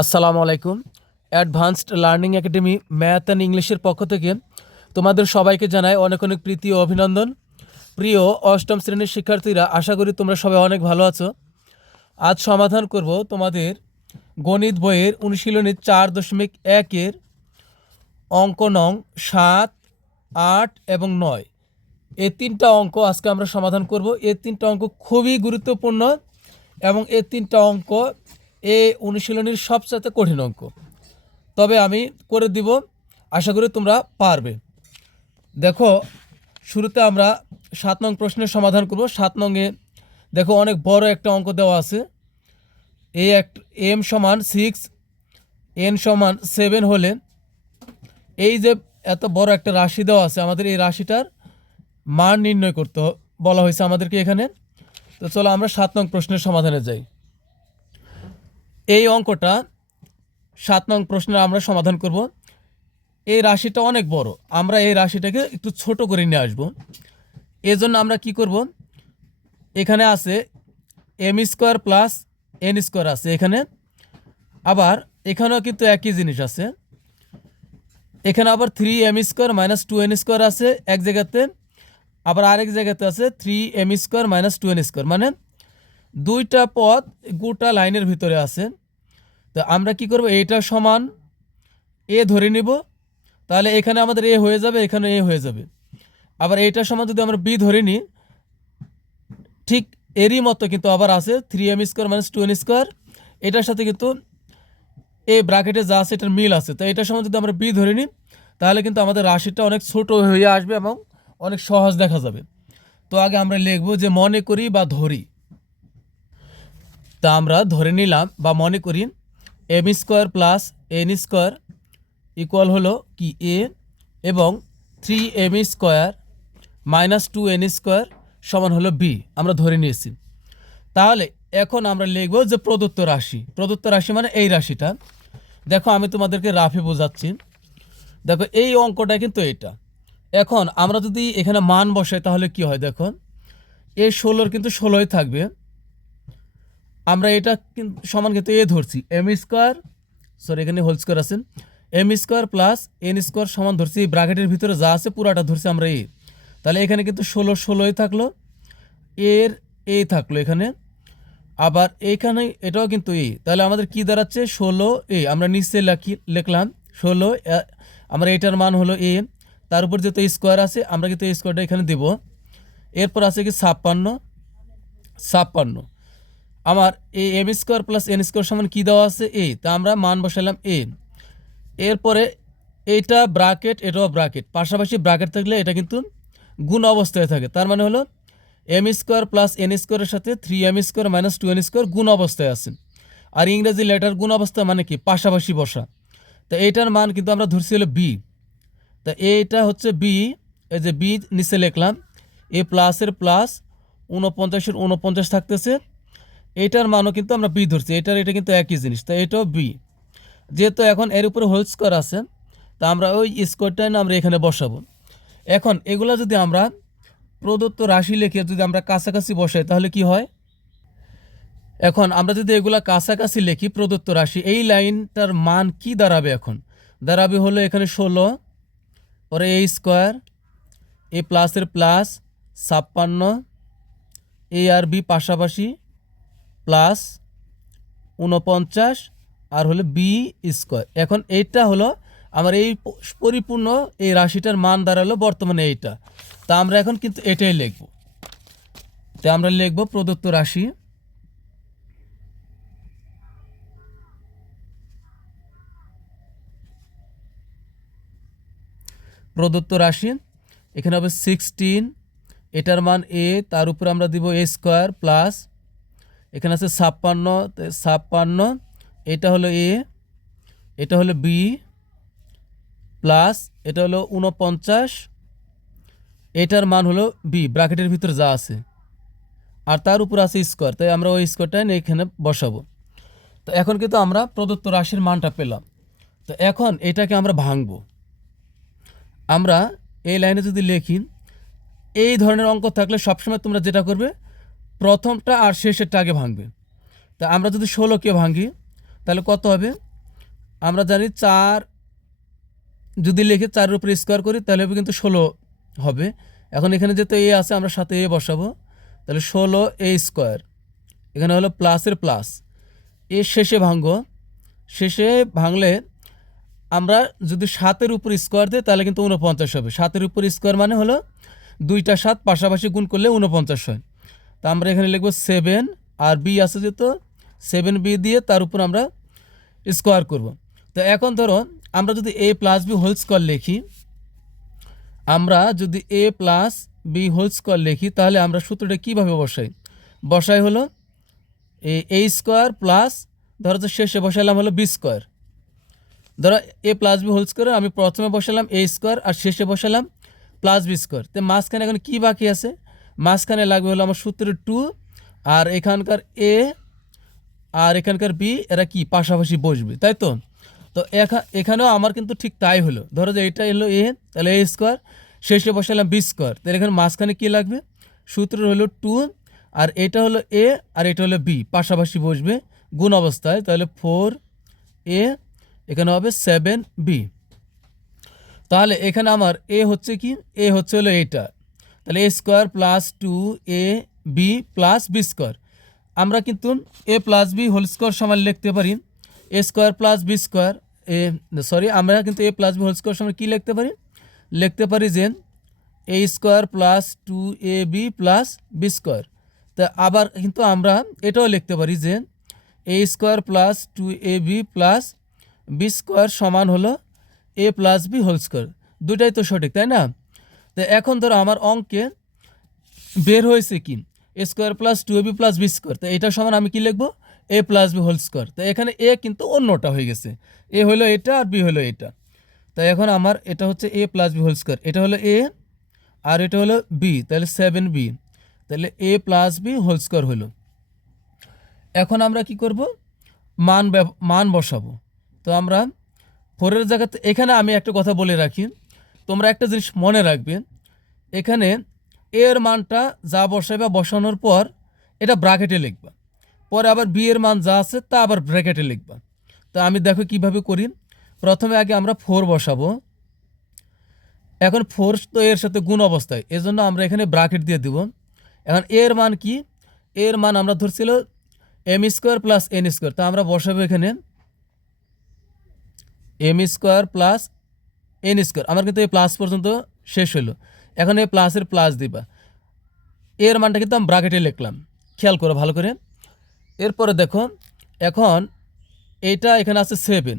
আসসালামু আলাইকুম। Advanced learning academy math and ইংলিশের পক্ষ থেকে তোমাদের সবাইকে জানাই অনেক অনেক প্রীতি ও অভিনন্দন। প্রিয় অষ্টম শ্রেণীর শিক্ষার্থীরা, আশা করি তোমরা সবাই অনেক ভালো আছো। আজ সমাধান করব তোমাদের গণিত বইয়ের অনুশীলনী 4.1-এর অঙ্ক নং 7, 8 এবং 9। এই তিনটা অঙ্ক আজকে আমরা সমাধান করব। এই তিনটা অঙ্ক খুবই গুরুত্বপূর্ণ এবং এই তিনটা অঙ্ক এই অনুশীলনীর সবচেয়ে কঠিন অঙ্ক। তবে আমি করে দিব, আশা করি তোমরা পারবে। দেখো, শুরুতে আমরা 7 নং প্রশ্নের সমাধান করব। 7 নংয়ে দেখো অনেক বড় একটা অঙ্ক দেওয়া আছে। m সমান 6, n সমান 7 হলে এই যে এত বড় একটা রাশি দেওয়া আছে, আমাদের এই রাশিটার মান নির্ণয় করতে বলা হয়েছে আমাদেরকে এখানে। তো চলো আমরা 7 নং প্রশ্নের সমাধানে যাই। এই অঙ্কটা 7 নং প্রশ্নের আমরা সমাধান করব। এই রাশিটা অনেক বড়, আমরা এই রাশিটাকে একটু ছোট করে নিয়ে আসব। এই জন্য আমরা কি করব, এখানে আছে m square plus n square আছে এখানে, আবার এখানেও কিন্তু একই জিনিস আছে। এখানে আবার 3m square minus 2n square আছে এক জায়গাতে, আবার আরেক জায়গাতে আছে 3m square minus 2n square, মানে দুইটা পদ গোটা লাইনের ভিতরে আছে। তো আমরা কি করব, এটা সমান এ ধরে নিব, তাহলে এখানে আমাদের এ হয়ে যাবে, এখানে এ হয়ে যাবে। আবার এইটা সমান যদি আমরা বি ধরে নিই, ঠিক এরই মতো কিন্তু আবার আছে 3m square minus 2n square, এটার সাথে কিন্তু এ ব্র্যাকেটে যা আছে এটার মিল আছে। তো এটার সমান যদি আমরা বি ধরে নিই, তাহলে কিন্তু আমাদের রাশিটা অনেক ছোট হয়ে আসবে এবং অনেক সহজ দেখা যাবে। তো আগে আমরা লিখব যে মনে করি বা ধরি। তা আমরা ধরে নিলাম বা মনে করি m square plus n square equal হলো কি এ, এবং 3m square minus 2n square সমান হলো বি, আমরা ধরে নিয়েছি। তাহলে এখন আমরা লিখব যে প্রদত্ত রাশি। প্রদত্ত রাশি মানে এই রাশিটা। দেখো আমি তোমাদেরকে রাফে বোঝাচ্ছি। দেখো এই অঙ্কটা কিন্তু এটা। এখন আমরা যদি এখানে মান বসাই তাহলে কি হয়, দেখো এই 16 কিন্তু 16ই থাকবে। আমরা এটা সমান কিন্তু এ ধরছি, m স্কোয়ার, সরি এখানে হোল স্কোয়ার আছে, m square plus n square সমান ধরছি, এই ব্র্যাকেটের ভিতরে যা আছে পুরাটা ধরছি আমরা এ। তাহলে এখানে কিন্তু 16 16ই থাকলো, এর এ থাকলো এখানে, আবার এখানে এটাও কিন্তু এ। তাহলে আমাদের কি দাঁড়াচ্ছে 16 এ, আমরা নিচে লিখলাম 16, আমরা এটার মান হলো এ, তার উপর যেহেতু স্কোয়ার আছে আমরা কিন্তু এই স্কোয়ারটা এখানে দেব। এরপর আছে কি 56, আমার এই m square plus n square সমান কি দেওয়া আছে এ, তা আমরা মান বসালাম এ। এরপরে এইটা ব্র্যাকেট, এটাও ব্র্যাকেট, পাশাপাশি ব্র্যাকেট থাকলে এটা কিন্তু গুণ অবস্থায় থাকে। তার মানে হলো m স্কোয়ার প্লাস n স্কোয়ারের সাথে 3m square minus 2n square গুণ অবস্থায় আছে। আর ইংরেজি লেটার গুণ অবস্থা মানে কি, পাশাপাশি বসা। তো এইটার মান কিন্তু আমরা ধরছি হলো বি। তা এইটা হচ্ছে বি, এই যে বি নিচে লিখলাম, এ প্লাসের প্লাস 49-এর 49 থাকতেছে, এইটার মানও কিন্তু আমরা বি ধরছি, এটা কিন্তু একই জিনিস। তো এটাও বি। যেহেতু এখন এর উপরে হোল স্কোয়ার আছে, তা আমরা ওই স্কোয়ারটাই না আমরা এখানে বসাবো। এখন এগুলা যদি আমরা প্রদত্ত রাশি লিখে যদি আমরা কাছাকাছি বসাই তাহলে কি হয়, এখন আমরা যদি এগুলা কাছাকাছি লিখি প্রদত্ত রাশি, এই লাইনটার মান কি দাঁড়াবে, এখন দাঁড়াবে হলো এখানে 16, পরে এ স্কোয়ার, এ প্লাসের প্লাস 56, এ আর বি পাশাপাশি প্লাস 49, আর হলো বি স্কোয়ার। এখন এইটা হলো আমার এই পরিপূর্ণ এই রাশিটার মান দাঁড়ালো বর্তমানে এইটা। তা আমরা এখন কিন্তু এটাই লিখব। তা আমরা লিখব প্রদত্ত রাশি, প্রদত্ত রাশি এখানে হবে 16, এটার মান এ, তার উপরে আমরা দিব এ স্কোয়ার প্লাস এখানে আছে 56, এটা হলো এ, এটা হলো বি প্লাস এটা হলো 49, এটার মান হলো বি ব্র্যাকেটের ভিতরে যা আছে, আর তার উপর আছে স্কোয়ার। তাই আমরা ওই স্কোয়ারটা এখানে বসাবো। তো এখন কিন্তু আমরা প্রদত্ত রাশির মানটা পেলাম। তো এখন এটাকে আমরা ভাঙবো। আমরা এই লাইনে যদি লিখি, এই ধরনের অঙ্ক থাকলে সবসময় তোমরা যেটা করবে প্রথমটা আর শেষেরটা আগে ভাঙবে। তা আমরা যদি 16কে ভাঙি তাহলে কত হবে, আমরা জানি 4 যদি লিখে 4-এর উপরে স্কোয়ার করি তাহলে কিন্তু 16 হবে। এখন এখানে যেহেতু এ আছে আমরা সাথে এ বসাবো, তাহলে 16 স্কোয়ার, এখানে হলো প্লাসের প্লাস, এ শেষে ভাঙবো, শেষে ভাঙলে আমরা যদি 7-এর উপর স্কোয়ার দিই তাহলে কিন্তু 49 হবে। 7-এর উপর স্কোয়ার মানে হলো 2টা 7 পাশাপাশি গুণ করলে 49 হয়। তা আমরা এখানে লিখবো 7 আর বি আছে যেহেতু 7b দিয়ে তার উপর আমরা স্কোয়ার করব। তো এখন ধরো আমরা যদি a plus B whole square লিখি, আমরা যদি a plus B whole square লিখি তাহলে আমরা সূত্রটা কীভাবে বসাই হলো এ স্কোয়ার প্লাস ধরো তো শেষে বসালাম হলো বি স্কোয়ার। ধরো এ প্লাস বি হোল স্কোয়ার আমি প্রথমে বসালাম এ স্কোয়ার আর শেষে বসালাম প্লাস বি স্কোয়ার। তো মাঝখানে এখন কী বাকি আছে, মাঝখানে লাগবে হলো আমার সূত্রের 2 আর এখানকার এ আর এখানকার বি এরা কি পাশাপাশি বসবে, তাই তো। তো এখানেও আমার কিন্তু ঠিক তাই হলো। ধরো যে এটা এলো এ, তাহলে এ স্কোয়ার, শেষে বসালাম বি স্কোয়ার, তাহলে এখানে মাঝখানে কী লাগবে, সূত্র হলো 2 আর এটা হলো এ আর এটা হলো বি পাশাপাশি বসবে গুণ অবস্থায়, তাহলে 4a, এখানে হবে 7b। তাহলে এখানে আমার এ হচ্ছে কি, এ হচ্ছে হলো এইটা, তাহলে a square plus 2ab plus B square. আমরা কিন্তু a plus B whole square সমান লিখতে পারি a square plus B square, আমরা কিন্তু a plus B whole square সমান কী লিখতে পারি যে a square plus 2ab plus B square. তা আবার কিন্তু আমরা এটাও লিখতে পারি যে a square plus 2ab plus B square সমান হলো a plus B whole square. দুটাই তো সঠিক, তাই না। তো এখন ধরো আমার অঙ্কে বের হয়েছে কি a square plus 2ab plus B square, তো এটা সমান আমি কি লিখবো a plus B whole square. তো এখানে এ কিন্তু অন্যটা হয়ে গেছে, এ হলো এটা আর বি হলো এটা। তাই এখন আমার এটা হচ্ছে এ প্লাস বি হোল স্কোয়ার, এটা হলো এ আর এটা হলো বি, তাহলে 7b, তাহলে এ প্লাস বি হোল স্কোয়ার হলো। এখন আমরা কি করব, মান বসাবো। তো আমরা 4-এর জায়গাতে এখানে আমি একটা কথা বলে রাখি, তোমরা একটা জিনিস মনে রাখবে, এখানে এর মানটা যা বসানোর পর এটা ব্র্যাকেটে লিখবা, পরে আবার বি এর মান যা আছে তা আবার ব্র্যাকেটে লিখবা। তো আমি দেখো কিভাবে করি, প্রথমে আগে আমরা 4 বসাবো। এখন 4 তো এর সাথে গুণ অবস্থায়, এজন্য আমরা এখানে ব্র্যাকেট দিয়ে দিব। এখন এর মান কি, এর মান আমরা ধরছিল M square plus N square, তো আমরা বসাবো এখানে M square plus N square. আমার কিন্তু এই প্লাস পর্যন্ত শেষ হলো, এখন এই প্লাসের প্লাস দিবা, এর মানটা কিন্তু আমি ব্র্যাকেটে লিখলাম, খেয়াল করো ভালো করে। এরপরে দেখো এখন এইটা এখানে আছে 7,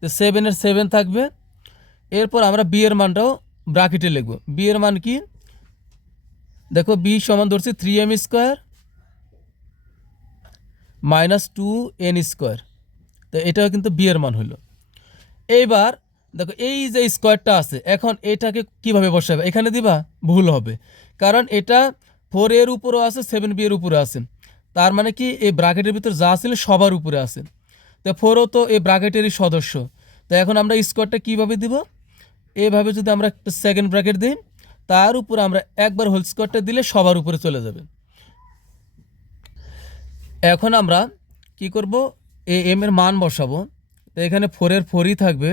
তো 7-এর 7 থাকবে। এরপর আমরা বি এর মানটাও ব্র্যাকেটে লিখব। বি এর মান কি, দেখো বি সমান ধরছি 3m square minus 2n square, তো এটাও কিন্তু বি এর মান হলো। এইবার দেখো এই যে স্কোয়ারটা আছে, এখন এটাকে কিভাবে বসাবে, এখানে দিবা ভুল হবে, কারণ এটা 4 এর উপরও আছে 7b এর উপরে আছে, তার মানে কি এই ব্র্যাকেটের ভিতর যা আছে সবার উপরে আছে, তো 4ও তো এই ব্র্যাকেটেরই সদস্য। তো এখন আমরা স্কোয়ারটা কিভাবে দিব, এইভাবে যদি আমরা একটা সেকেন্ড ব্র্যাকেট দিই, তার উপর আমরা একবার হোল স্কোয়ারটা দিলে সবার উপরে চলে যাবে। এখন আমরা কি করব, এম এর মান বসাবো। তো এখানে 4-এর 4ই থাকবে,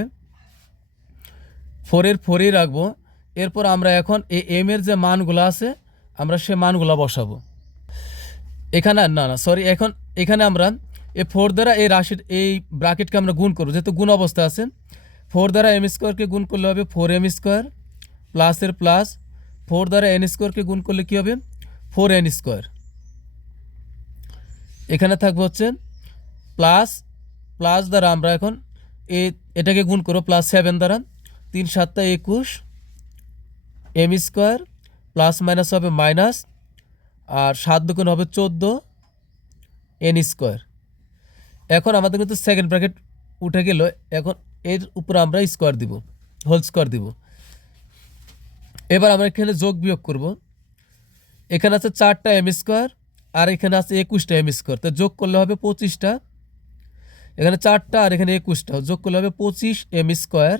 4-এর 4ই রাখবো। এরপর আমরা এখন এম এর যে মানগুলো আছে আমরা সে মানগুলো বসাবো এখানে, এখন এখানে আমরা এই 4 দ্বারা এই রাশির এই ব্র্যাকেটকে আমরা গুণ করবো, যেহেতু গুণ অবস্থা আছে। 4 দ্বারা এম স্কোয়ারকে গুণ করলে হবে 4m স্কোয়ার প্লাসের প্লাস, 4 দ্বারা এন স্কোয়ারকে গুণ করলে কী হবে 4n স্কোয়ার। এখানে থাকবে হচ্ছে প্লাস, প্লাস দ্বারা আমরা এখন এটাকে গুণ করবো প্লাস 7 দ্বারা, 3 7 21 এম স্কোয়ার প্লাস মাইনাস হবে মাইনাস, আর 7 দুগুণ হবে 14 এন স্কোয়ার। এখন আমাদের কিন্তু সেকেন্ড ব্র্যাকেট উঠে গেল, এখন এর উপর আমরা স্কোয়ার দিব, হোল স্কোয়ার দিব। এবার আমরা এখানে যোগ বিয়োগ করব, এখানে আছে 4টা এম স্কোয়ার আর এখানে আছে 21টা এম স্কোয়ার, তো যোগ করলে হবে 25টা, এখানে 4টা আর এখানে 21টা যোগ করলে হবে 25 এম স্কোয়ার,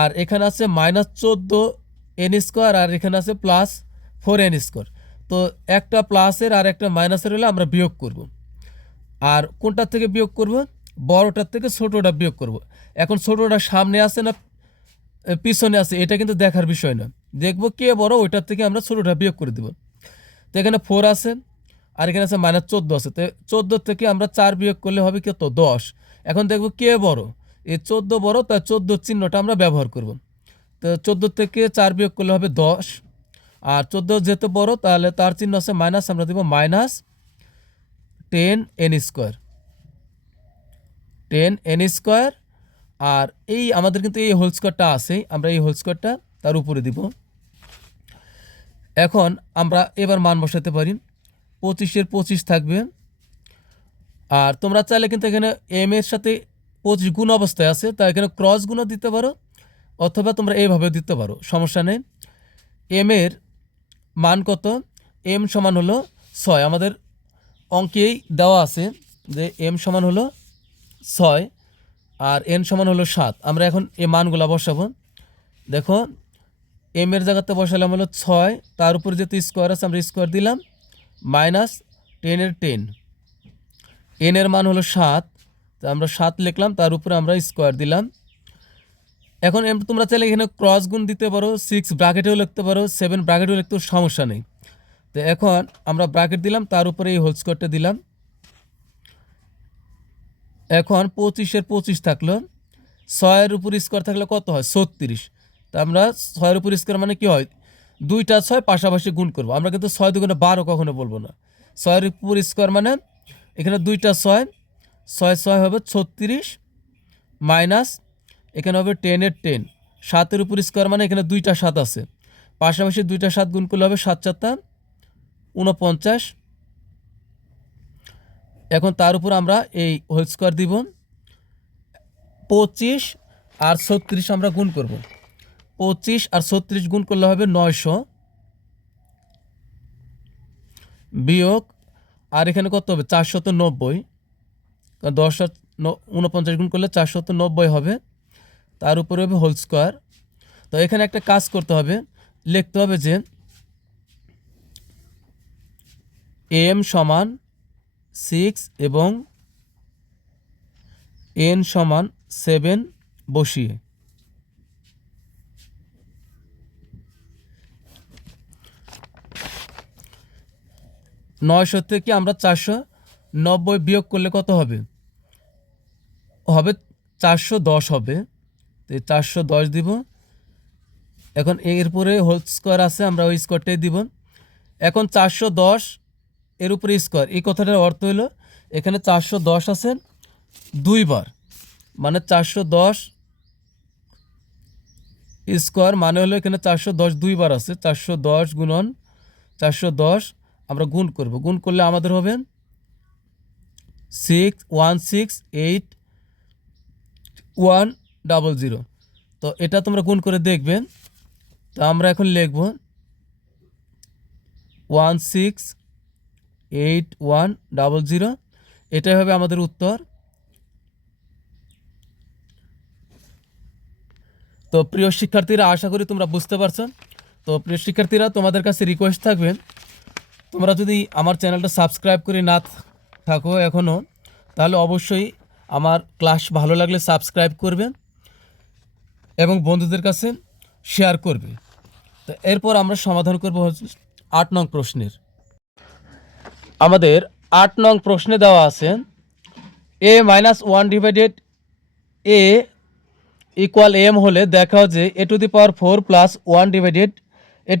আর এখানে আছে মাইনাস 14 এন স্কোয়ার আর এখানে আছে প্লাস 4n স্কোয়ার। তো একটা প্লাসের আর একটা মাইনাসের হলে আমরা বিয়োগ করব, আর কোনটার থেকে বিয়োগ করব, বড়টার থেকে ছোটোটা বিয়োগ করব। এখন ছোটোটা সামনে আছে না পিছনে আছে এটা কিন্তু দেখার বিষয় না, দেখব কে বড় ওইটার থেকে আমরা ছোটোটা বিয়োগ করে দেব। তো এখানে 4 আছে আর এখানে আছে -14 আছে, তো 14 থেকে আমরা 4 বিয়োগ করলে হবে কত 10। এখন দেখব কে বড়, এই 14 বড়, তাই 14 চিহ্নটা আমরা ব্যবহার করব। তো 14 থেকে 4 বিয়োগ করলে হবে 10, আর 14 যেহেতু বড় তাহলে তার চিহ্ন আছে মাইনাস, আমরা দেব -10n², 10n²। আর এই আমাদের কিন্তু এই হোল স্কোয়ারটা আছে, আমরা এই হোল স্কোয়ারটা তার উপরে দিব। এখন আমরা এবার মান বসাতে পারি, 25-এর 25 থাকবে। আর তোমরা চাইলে কিন্তু এখানে এম এর সাথে 25 গুণ অবস্থায় আছে, তাই এখানে ক্রস গুণও দিতে পারো, অথবা তোমরা এইভাবে দিতে পারো, সমস্যা নেই। এম এর মান কত, এম সমান হলো 6, আমাদের অঙ্কেই দেওয়া আছে যে এম সমান হলো 6 আর এন সমান হলো 7। আমরা এখন এই মানগুলো বসাবো। দেখো এম এর জায়গাতে বসালাম হলো 6, তার উপরে যেহেতু স্কোয়ার আছে আমরা স্কোয়ার দিলাম, -10 এন এর মান হলো 7, তো আমরা 7 লিখলাম, তার উপরে আমরা স্কোয়ার দিলাম। এখন এম তোমরা চাইলে এখানে ক্রস গুণ দিতে পারো, 6 ব্র্যাকেটেও লিখতে পারো, 7 ব্র্যাকেটেও লিখতে সমস্যা নেই। তো এখন আমরা ব্র্যাকেট দিলাম, তার উপরে এই হোল স্কোয়ারটা দিলাম। এখন 25-এর 25 থাকলো, 6-এর উপর স্কোয়ার থাকলে কত হয় 36। তা আমরা 6-এর উপর স্কোয়ার মানে কি হয়, 2টা 6 পাশাপাশি গুণ করব। আমরা কিন্তু 6 2 12 কখনো বলবো না, 6-এর উপর স্কোয়ার মানে এখানে 2টা 6, 6 6 হবে 36, মাইনাস এখানে হবে 10-এর 10, 7-এর উপর স্কোয়ার মানে এখানে 2টা 7 আছে, পাশাপাশি 2টা 7 গুণ করলে হবে 7 7 49। এখন তার উপর আমরা এই হোল স্কোয়ার দিব, 25 আর 36 আমরা গুণ করব। 25 আর 36 গুণ করলে হবে 900, বিয়োগ আর এখানে কত হবে 490, কারণ 10 আর 49 গুণ করলে 490 হবে, তার উপরে হবে হোল স্কোয়ার। তো এখানে একটা কাজ করতে হবে, লিখতে হবে যে এম সমান 6 এবং এন সমান 7 বসিয়ে নয়শো থেকে আমরা 490 বিয়োগ করলে কত হবে, হবে 410 হবে, তো 410 দিব। এখন এরপরে হোল স্কোয়ার আছে, আমরা ওই স্কোয়ারটাই দিব। এখন 410 এর উপরে স্কোয়ার, এই কথাটার অর্থ হলো এখানে 410 আছে 2 বার, মানে 410 স্কোয়ার মানে হলো এখানে 410 2 বার আছে, 410 গুণন 410 আমরা গুণ করব, গুণ করলে আমাদের হবে 616810। তো এটা তোমরা গুণ করে দেখবে। তো আমরা এখন লিখব 618100, এটাই হবে আমাদের উত্তর। তো প্রিয় শিক্ষার্থীরা, আশা করি তোমরা বুঝতে পারছো। তো প্রিয় শিক্ষার্থীরা, তোমাদের কাছে রিকোয়েস্ট থাকবে, তোমরা যদি আমার চ্যানেলটা সাবস্ক্রাইব করে না থাকো এখনও, তাহলে অবশ্যই আমার ক্লাস ভালো লাগলে সাবস্ক্রাইব করবে এবং বন্ধুদের কাছে শেয়ার করবে। তো এরপর আমরা সমাধান করব 8 নং প্রশ্নের। আমাদের 8 নং প্রশ্নে দেওয়া আছে a-1 a ইকুয়াল m হলে দেখাও যে a⁴ plus 1 divided a⁴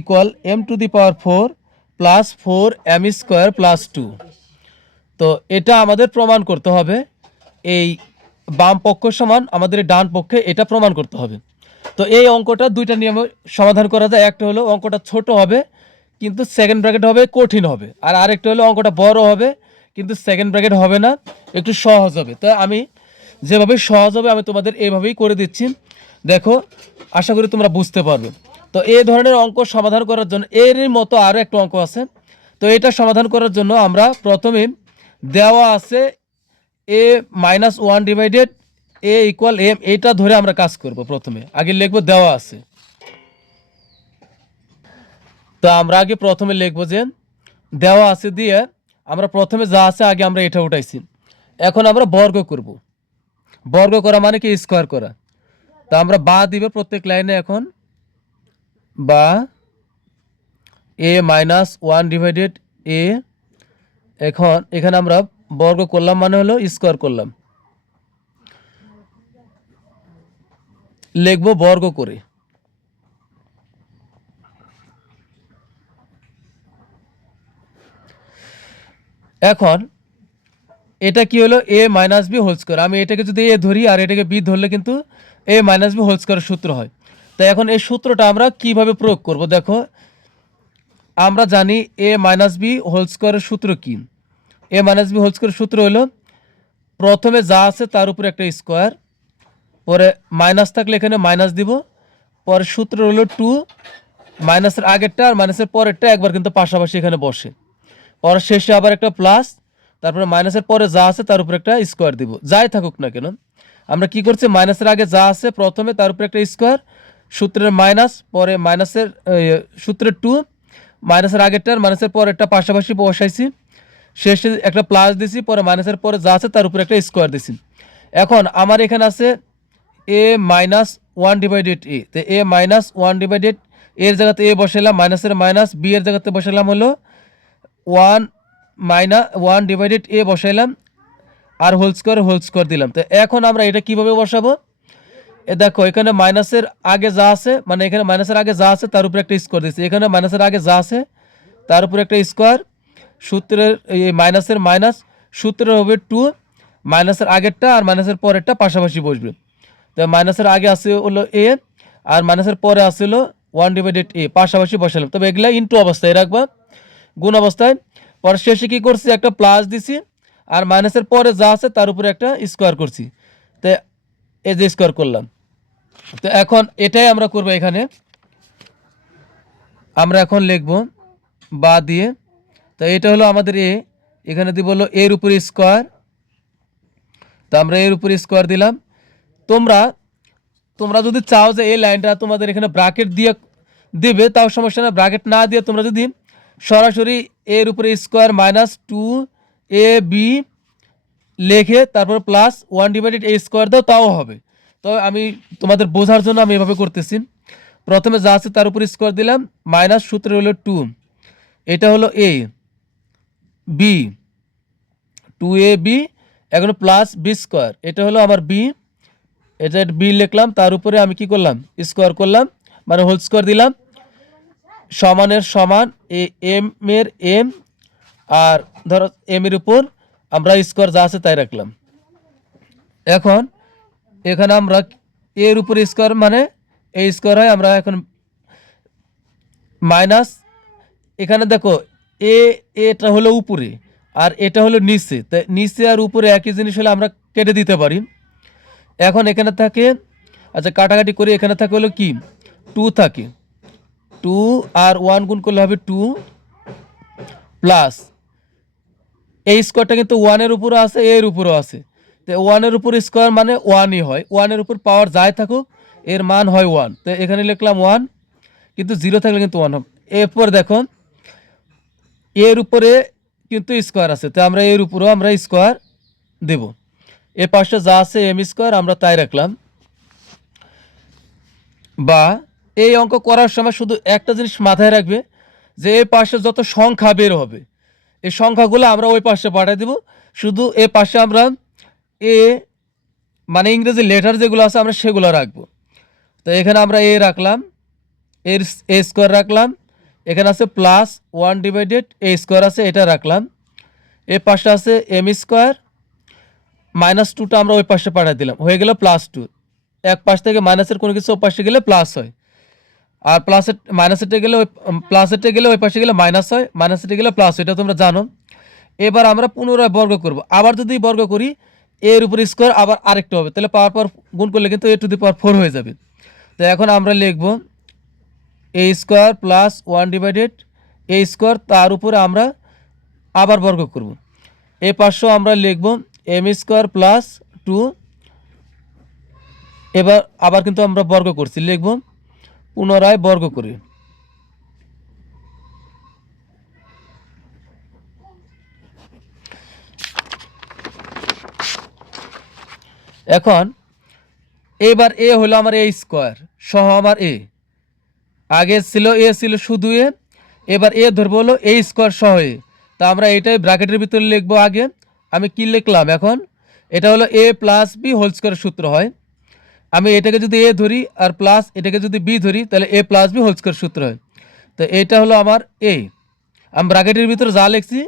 equal m⁴ plus 4m² plus 2। তো এটা আমাদের প্রমাণ করতে হবে, এই বাম পক্ষ সমান আমাদের ডান পক্ষে, এটা প্রমাণ করতে হবে। তো এই অঙ্কটা দুইটা নিয়মে সমাধান করা যায়, একটা হলো অঙ্কটা ছোট হবে কিন্তু সেকেন্ড ব্র্যাকেট হবে কঠিন হবে, আর আরেকটা হলো অঙ্কটা বড় হবে কিন্তু সেকেন্ড ব্র্যাকেট হবে না, একটু সহজ হবে। তো আমি যেভাবে সহজ হবে আমি তোমাদের এইভাবেই করে দিচ্ছি, দেখো আশা করি তোমরা বুঝতে পারবে। তো এই ধরনের অঙ্ক সমাধান করার জন্য এরই মতো আরও একটা অঙ্ক আছে, তো এটা সমাধান করার জন্য আমরা প্রথমে দেওয়া আছে a-1 divided a equal m, এইটা ধরে আমরা কাজ করব। প্রথমে আগে লিখব দেওয়া আছে, তো আমরা আগে প্রথমে লিখব যে দেওয়া আছে দিয়ে আমরা প্রথমে যা আছে আগে আমরা এটা উঠাইছি। এখন আমরা বর্গ করব। বর্গ করা মানে কি স্কোয়ার করা। তো আমরা বা দিবে প্রত্যেক লাইনে। এখন বা এ মাইনাস ওয়ান ডিভাইডেড এ, এখন এখানে আমরা বর্গ করলাম মানে হলো স্কোয়ার করলাম, লিখব বর্গ করে। এখন এটা কি হলো, এ মাইনাস বি হোল স্কোয়ার। আমি এটাকে যদি এ ধরি আর এটাকে বি ধরলে কিন্তু এ মাইনাস বি হোল স্কোয়ারের সূত্র হয়। তো এখন এই সূত্রটা আমরা কিভাবে প্রয়োগ করব, দেখো আমরা জানি এ মাইনাস বি হোল স্কোয়ারের সূত্র কি। এ মাইনাস বি হোল স্কোয়ারের সূত্র হলো প্রথমে যা আছে তার উপরে একটা স্কোয়ার, পরে মাইনাস থাকলে এখানে মাইনাস দিব, পরে সূত্র হলো টু, মাইনাসের আগেরটা আর মাইনাসের পরেরটা একবার কিন্তু পাশাপাশি এখানে বসে, পরে শেষে আবার একটা প্লাস, তারপরে মাইনাসের পরে যা আছে তার উপরে একটা স্কোয়ার দিব, যাই থাকুক না কেন। আমরা কি করছি, মাইনাসের আগে যা আছে প্রথমে তার উপরে একটা স্কোয়ার, সূত্রের মাইনাস, পরে মাইনাসের সূত্রের টু, মাইনাসের আগেরটার মাইনাসের পরেরটা পাশাপাশি বসাইছি, শেষে একটা প্লাস দিছি, পরে মাইনাসের পরে যা আছে তার উপরে একটা স্কোয়ার দিছি। এখন আমার এখানে আছে এ মাইনাস ওয়ান ডিভাইডেড এ, তো এ মাইনাস ওয়ান ডিভাইডেড এর জায়গাতে এ বসাইলাম, মাইনাসের মাইনাস, বি এর জায়গাতে বসাইলাম হলো ওয়ান ডিভাইডেড এ বসাইলাম, আর হোল স্কোয়ার দিলাম। তো এখন আমরা এটা কিভাবে বসাবো, এ দেখো এখানে মাইনাসের আগে যা আছে, মানে এখানে মাইনাসের আগে যা আছে তার উপরে একটা স্কোয়ার দিচ্ছি, এখানে মাইনাসের আগে যা আছে তার উপরে একটা স্কোয়ার, সূত্রের এই মাইনাসের মাইনাস, সূত্রের হবে টু, মাইনাসের আগেরটা আর মাইনাসের পরেরটা পাশাপাশি বসবে। তো মাইনাসের আগে আসে হলো এ, আর মাইনাসের পরে আসছিল ওয়ান ডিভাইডেড এ, পাশাপাশি বসালাম। তবে এগুলা ইনটু অবস্থায় রাখবা, গুণ অবস্থায়। পরে শেষে কী করছি, একটা প্লাস দিছি, আর মাইনাসের পরে যা আছে তার উপরে একটা স্কোয়ার করছি, তো এই যে স্কোয়ার করলাম। তো এখন এটাই আমরা করবো, এখানে আমরা এখন লিখব বা দিয়ে। তো এটা হলো আমাদের এ, এখানে দিব হলো এর উপরে স্কোয়ার, তো আমরা এর উপরে স্কোয়ার দিলাম। তোমরা তোমরা যদি চাও যে এই লাইনটা তোমাদের এখানে ব্র্যাকেট দিয়ে দিবে তাও সমস্যা না, ব্র্যাকেট না দিয়ে তোমরা যদি সরাসরি এর উপরে square minus two A B লিখে তারপর প্লাস ওয়ান ডিভাইডেড এ স্কোয়ার দাও তাও হবে। তো আমি তোমাদের বোঝার জন্য আমি এভাবে করতেছি। প্রথমে যা আছে তার উপর স্কোয়ার দিলাম, মাইনাস সূত্র হলো টু, এটা হলো A B, two A B, এখন প্লাস বি স্কোয়ার, এটা হলো আমার বি, এটা বি লিখলাম, তার উপরে আমি কি করলাম, স্কোয়ার করলাম, মানে হোল স্কোয়ার দিলাম, সমানের সমান এ এম এর এম, আর ধরো এম এর উপর আমরা স্কোয়ার যা আছে তাই রাখলাম। এখন এখানে আমরা এর উপর স্কোয়ার মানে এই স্কোয়ার হয়, আমরা এখন মাইনাস, এখানে দেখো এটা হলো উপরে আর এটা হলো নিচে, তাই নিচে আর উপরে একই জিনিস হলে আমরা কেটে দিতে পারি। এখন এখানে থাকে, আচ্ছা কাটাকাটি করে, এখানে থাকে হলো কি টু থাকে, টু আর ওয়ান গুণ করলে হবে টু, প্লাস এই স্কোয়ারটা কিন্তু ওয়ানের উপরও আছে এর উপরও আছে, তো ওয়ানের উপর স্কোয়ার মানে ওয়ানই হয়, ওয়ানের উপর পাওয়ার যাই থাকুক এর মান হয় ওয়ান, তো এখানে লিখলাম ওয়ান, কিন্তু জিরো থাকলে কিন্তু ওয়ান হবে। এরপর দেখো এর উপরে কিন্তু স্কোয়ার আছে, তো আমরা এর উপরেও আমরা স্কোয়ার দেব, এ পাশে যা আছে এম স্কোয়ার আমরা তাই রাখলাম। বা এই অঙ্ক করার সময় শুধু একটা জিনিস মাথায় রাখবে, যে এই পাশে যত সংখ্যা বের হবে এই সংখ্যাগুলো আমরা ওই পাশে পাঠিয়ে দেব, শুধু এ পাশে আমরা এ মানে ইংরেজি লেটার যেগুলো আছে আমরা সেগুলো রাখবো। তো এখানে আমরা এ রাখলাম, এর এ স্কোয়ার রাখলাম, এখানে আছে প্লাস ওয়ান ডিভাইডেড এ স্কোয়ার আছে এটা রাখলাম, এ পাশে আছে এম স্কোয়ার, মাইনাস টুটা আমরা ওই পাশে পাঠিয়ে দিলাম, হয়ে গেল প্লাস টু। এক পাশ থেকে মাইনাসের কোনো কিছু ওই পাশে গেলে প্লাস হয়, আর প্লাসের মাইনাসেরটা গেলে ওই প্লাসেরটা গেলে ওই পাশে গেলে মাইনাস হয়, মাইনাসেরটা গেলে প্লাস হয়, এটা তোমরা জানো। এবার আমরা পুনরায় বর্গ করব, আবার যদি বর্গ করি এর উপর স্কোয়ার আবার আরেকটা হবে, তাহলে পাওয়ার পর গুণ করলে কিন্তু এ টু দি পাওয়ার ফোর হয়ে যাবে। তো এখন আমরা লিখব এ স্কোয়ার প্লাস ওয়ান ডিভাইডেড এ স্কোয়ার, তার উপরে আমরা আবার বর্গ করব, এ পাশেও আমরা লিখব এম স্কোয়ার প্লাস টু, এবার আবার কিন্তু আমরা বর্গ করছি, লিখব পুনরায় বর্গ করি। এখন এবার এ হলো আমার এ স্কোয়ার সহ আমার এ, আগে ছিল এ ছিল শুধু এ, এবার এ ধরবো হলো এ স্কোয়ার সহ এ। তা আমরা এটাই ব্র্যাকেটের ভিতরে লিখবো। আগে আমি কি লিখলাম, এখন এটা হলো এ প্লাস বি হোল স্কোয়ারের সূত্র হয়। আমি এটাকে যদি এ ধরি আর প্লাস এটাকে যদি বি ধরি তাহলে এ প্লাস বি হোল স্কোয়ার সূত্র হয়। তো এটা হলো আমার এ, আমি ব্র্যাকেটের ভিতরে যা লিখছি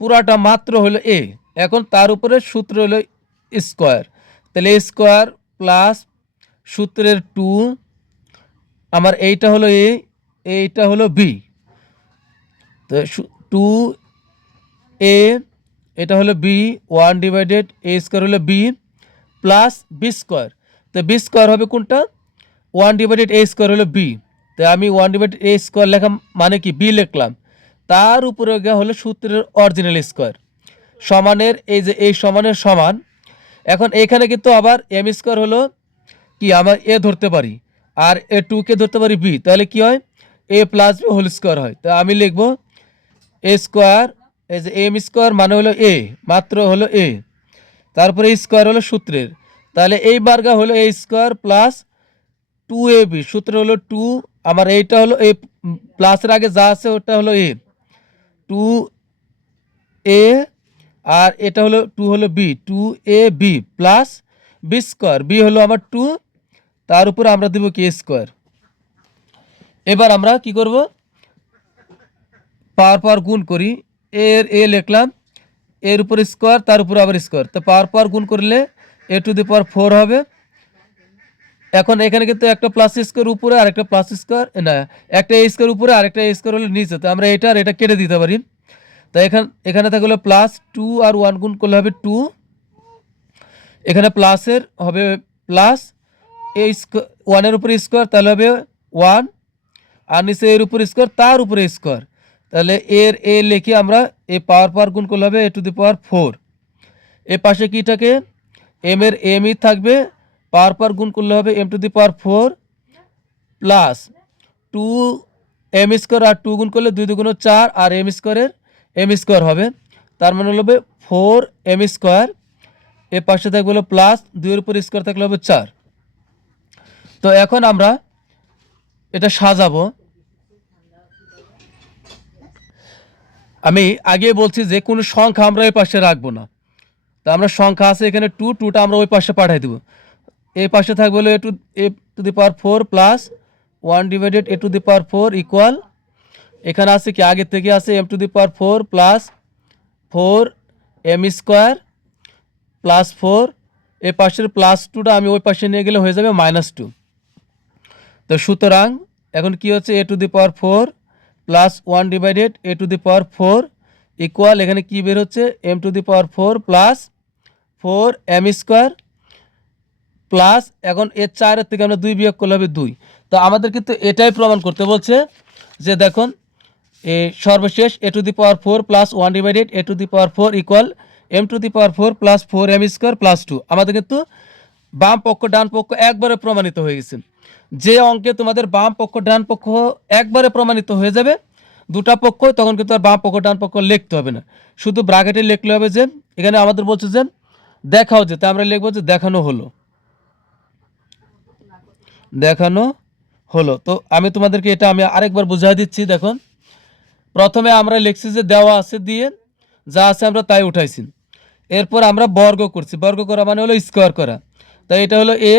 পুরাটা মাত্র হলো এ। এখন তার উপরে সূত্র হলো স্কোয়ার, তাহলে এ স্কোয়ার প্লাস সূত্রের টু, আমার এইটা হলো এ, এইটা হলো বি। তো টু এ, এটা হলো বি, 1/a স্কোয়ার হলো বি প্লাস বি স্কোয়ার। তো বি স্কোয়ার হবে কোনটা, 1/a স্কোয়ার হলো বি। তো আমি 1/a স্কোয়ার লেখা মানে কি বি লিখলাম, তার উপরে হলো সূত্রের অরিজিনাল স্কোয়ার সমানের এই যে এই সমানের সমান। এখন এখানে কিন্তু আবার এম স্কোয়ার হলো কি আমার এ ধরতে পারি আর এ টুকে ধরতে পারি বি, তাহলে কি হয় এ প্লাস বি হোল স্কোয়ার হয়। তো আমি লিখব এ স্কোয়ার, এই যে এম স্কোয়ার মানে হলো এ, মাত্র হলো এ, তারপরে স্কোয়ার হলো সূত্রের, তাহলে এই বার্গা হলো এ স্কোয়ার প্লাস 2ab, সূত্র হলো 2, আমার এইটা হলো এ প্লাসের আগে যা আছে ওটা হলো এ, 2a, আর এটা হলো 2 হলো B, 2ab plus B square, B হলো আমার 2, তার উপরে আমরা দেব কি স্কোয়ার। এবার আমরা কি করব, পাওয়ার পাওয়ার গুণ করি, এর এ লিখলাম, এর উপর স্কোয়ার তার উপরে আবার স্কোয়ার, তো পাওয়ার পাওয়ার গুণ করলে এ টু দি পাওয়ার 4 হবে। এখন এখানে কিন্তু একটা প্লাস স্কোয়ার উপরে আর একটা প্লাস স্কোয়ার না, একটা এ স্কোয়ার উপরে আর একটা এ স্কোয়ার হলো নিচে, তো আমরা এটা আর এটা কেটে দিতে পারি। তাই এখানে থাকলে প্লাস 2 আর 1 গুণ করলে হবে 2, এখানে প্লাসের হবে প্লাস এ স্কোয়ার 1-এর উপরে স্কোয়ার তাহলে হবে 1, আর নিচে এর উপর স্কোয়ার তার উপরে স্কোয়ার, তাহলে এর এ লিখে আমরা এ পাওয়ার পাওয়ার গুণ করলে হবে এ টু দি পাওয়ার 4। এ পাশে কি থাকে, এম এর এমই থাকবে, পাওয়ার পাওয়ার গুণ করলে হবে m to the power 4 plus 2 m square, আর 2 গুণ করলে 2 2 4, আর এম স্কোয়ারের এম স্কোয়ার হবে, তার মানে হবে 4 এম স্কোয়ার। এ পাশে থাকবে হলো প্লাস 2 এর উপর স্কোয়ার থাকলে হবে 4। তো এখন আমরা এটা সাজাবো। আমি আগে বলছি যে কোনো সংখ্যা আমরা এই পাশে রাখবো না, তো আমরা সংখ্যা আছে এখানে 2, 2টা আমরা ওই পাশে পাঠিয়ে দেবো। এই পাশে থাকবে হলো a to the power 4 plus 1/a to the power 4 equal, এখানে আছে কি আগে থেকে আছে m to the power 4 plus 4 m square plus 4, এই পাশের প্লাস 2টা আমি ওই পাশে নিয়ে গেলে হয়ে যাবে -2। তো সুতরাং এখন কি হচ্ছে a to the power 4 plus 1/a to the power 4 equal, এখানে কি বের হচ্ছে m to the power 4 plus 4 m square plus, এখন এর 4-এর থেকে আমরা 2 বিয়োগ করলে হবে 2। তো আমাদের কিন্তু এটাই প্রমাণ করতে বলছে যে দেখুন এ সর্বশেষ a to the power 4 plus 1/a to the power 4 equal m to the power 4 plus 4 m square plus 2। আমাদের কিন্তু বাম পক্ষ ডান পক্ষ একবারে প্রমাণিত হয়ে গেছে। যে অঙ্কে তোমাদের বাম পক্ষ ডান পক্ষ একবারে প্রমাণিত হয়ে যাবে দুটা পক্ষ, তখন কিন্তু আর বাম পক্ষ ডান পক্ষ লিখতে হবে না, শুধু ব্র্যাকেটে লিখলে হবে যে এখানে আমাদের বলছে যে দেখাও যে, তা আমরা লিখবো যে দেখানো হলো, দেখানো হলো। তো আমি তোমাদেরকে এটা আমি আরেকবার বুঝাই দিচ্ছি। দেখুন প্রথমে আমরা লিখছি যে দেওয়া আছে দিয়ে যা আছে আমরা তাই উঠাইছি, এরপর আমরা বর্গ করছি, বর্গ করা মানে হলো স্কোয়ার করা, তাই এটা হলো এ,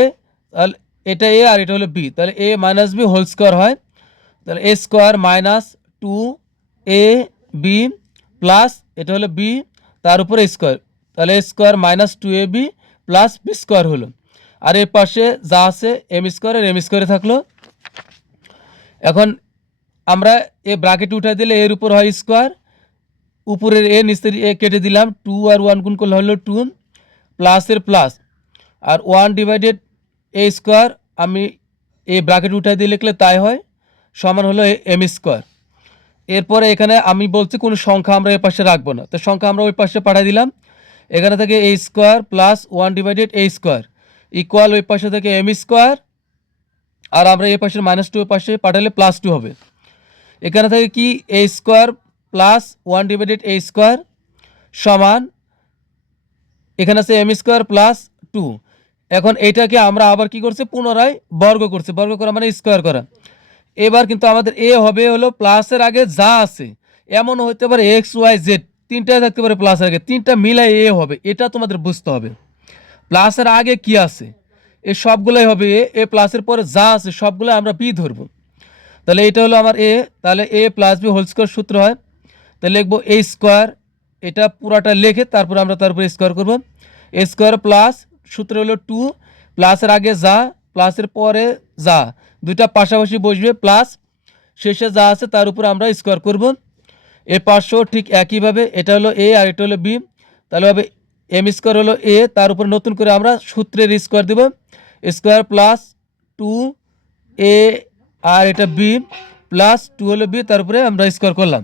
তাহলে এটা এ আর এটা হলো বি, তাহলে এ মাইনাস বি হোল স্কোয়ার হয়, তাহলে a square minus 2ab plus এটা হলো বি তার উপরে স্কোয়ার, তাহলে a square minus 2ab plus B square হলো, আর এর পাশে যা আছে এম স্কোয়ারের এম স্কোয়ারে থাকলো। এখন আমরা এ ব্র্যাকেট উঠাই দিলে এর উপর হয় স্কোয়ার, উপরের এ নিচের এ কেটে দিলাম, 2 আর 1 গুণ করলে হলো 2 প্লাসের প্লাস, আর 1/a স্কোয়ার আমি এই ব্র্যাকেট উঠাই দিয়ে লিখলে তাই হয়, সমান হলো এম স্কোয়ার। এরপরে এখানে আমি বলছি কোনো সংখ্যা আমরা এ পাশে রাখবো না, তো সংখ্যা আমরা ওই পাশে পাঠিয়ে দিলাম, এখানে থেকে a square plus 1/a square equal ওই পাশে থেকে এম স্কোয়ার, আর আমরা এই পাশের -2 পাশে পাঠালে +2 হবে। এখানে থেকে কি a square plus 1/a square সমান, এখানে আছে এম স্কোয়ার প্লাস 2, এখন এইটাকে আমরা আবার কি করছি, পুনরায় বর্গ করছি, বর্গ করা মানে স্কোয়ার করা। এবার কিন্তু আমাদের এ হবে হলো প্লাসের আগে যা আছে, এমন হতে পারে এক্স ওয়াই জেড তিনটাই থাকতে পারে প্লাসের আগে, তিনটা মিলাই এ হবে, এটা তোমাদের বুঝতে হবে। প্লাসের আগে কি আছে, এ সবগুলাই হবে এ, এ প্লাসের পরে যা আছে সবগুলো আমরা বি ধরবো। তাহলে এটা হলো আমার এ, তাহলে এ প্লাস বি হোল স্কোয়ার সূত্র হয়, তাহলে লিখবো এ স্কোয়ার, এটা পুরাটা লিখে তারপর আমরা তারপরে স্কোয়ার করবো। এ স্কোয়ার প্লাস সূত্র হলো 2, প্লাসের আগে যা প্লাসের পরে যা দুইটা পাশাপাশি বসবে, প্লাস শেষে যা আছে তার উপর আমরা স্কোয়ার করব। এ পাঁচশো ঠিক একইভাবে এটা হলো এ আর এটা হলো বি, তাহলে হবে এম স্কোয়ার হলো এ, তার উপর নতুন করে আমরা সূত্রের স্কোয়ার দেব, স্কোয়ার প্লাস 2 এ আর এটা বি প্লাস 2 হলো বি, তার উপরে আমরা স্কোয়ার করলাম।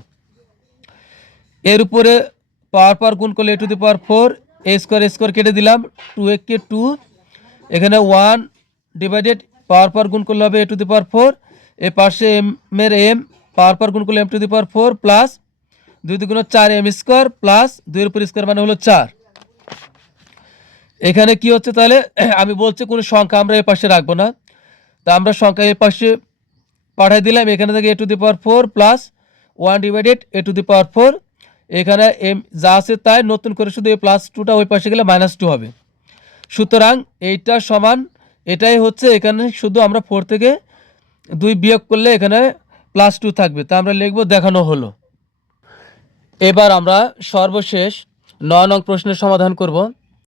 এর উপরে পাওয়ার গুণ করলে এ to the power 4, A square কেটে দিলাম, 2 কে 2, এখানে 1 ডিভাইডেড পাওয়ার গুণ করলে হবে এ টু দি পাওয়ার 4, এ পাশে এম এর এম পাওয়ার গুণ করলে M to the power 4 plus 2 দুগুণ 4 এম স্কোয়ার প্লাস 2 এর উপর স্কোয়ার মানে হলো 4। এখানে কি হচ্ছে তাহলে, আমি বলছি কোনো সংখ্যা আমরা এ পাশে রাখবো না, তা আমরা সংখ্যা এ পাশে পাঠাই দিলাম, এখানে থেকে a to the power 4 plus 1 divided a to the power 4, এখানে এম যা আছে তাই, নতুন করে শুধু এই প্লাস 2টা ওই পাশে গেলে -2 হবে। সুতরাং এইটা সমান, এটাই হচ্ছে এখানে শুধু আমরা 4 থেকে 2 বিয়োগ করলে এখানে +2 থাকবে, তা আমরা লিখব দেখানো হলো। এবার আমরা সর্বশেষ 9 নং প্রশ্নের সমাধান করব।